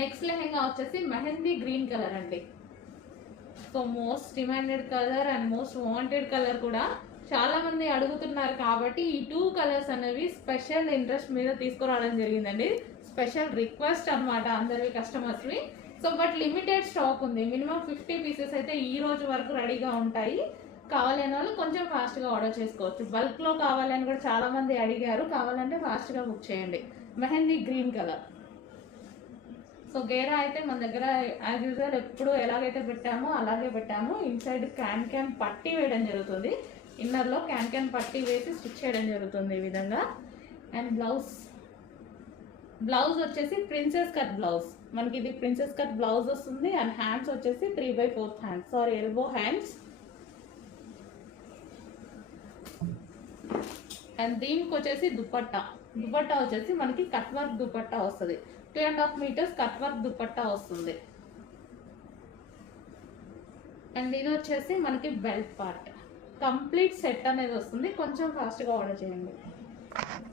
Next lehenga వచ్చేసి mehndi green colour అండి. So most demanded colour and most wanted colour కూడా. చాలా మంది అడుగుతున్నారు కాబట్టి ఈ 2 కలర్స్ అనేవి స్పెషల్ ఇంట్రెస్ట్ మీద తీసుకురావడం జరిగిందండి. స్పెషల్ రిక్వెస్ట్ అనమాట అందరివి కస్టమర్స్వి. సో బట్ లిమిటెడ్ స్టాక్ ఉంది. మినిమం 50 పీసెస్ అయితే ఈ రోజు వరకు రెడీగా ఉంటాయి. కావాలనే వాళ్ళు కొంచెం ఫాస్ట్గా ఆర్డర్ చేసుకోవచ్చు. బల్క్లో కావాలని కూడా చాలా మంది అడిగారు. కావాలంటే ఫాస్ట్గా బుక్ చేయండి. Mehndi green colour. సో గేరా అయితే మన దగ్గర యాజ్ యూజువల్ ఎప్పుడు ఎలాగైతే పెట్టామో అలాగే పెట్టాము. ఇన్సైడ్ క్యాన్ పట్టి వేయడం జరుగుతుంది. ఇన్నర్లో క్యాన్ పట్టి వేసి స్టిచ్ చేయడం జరుగుతుంది ఈ విధంగా. అండ్ బ్లౌజ్ వచ్చేసి ప్రిన్సెస్ కట్ బ్లౌజ్. మనకి ఇది ప్రిన్సెస్ కట్ బ్లౌజ్ వస్తుంది. అండ్ హ్యాండ్స్ వచ్చేసి 3/4 hands, sorry elbow hands. And దీనికి వచ్చేసి దుపట్టా వచ్చేసి మనకి కట్ వర్క్ దుపట్టా వస్తుంది. 2.5 మీటర్స్ కట్ వర్క్ దుపట్టా వస్తుంది. అండ్ ఇది వచ్చేసి మనకి బెల్ట్ పార్ట్. కంప్లీట్ సెట్ అనేది వస్తుంది. కొంచెం ఫాస్ట్గా ఆర్డర్ చేయండి.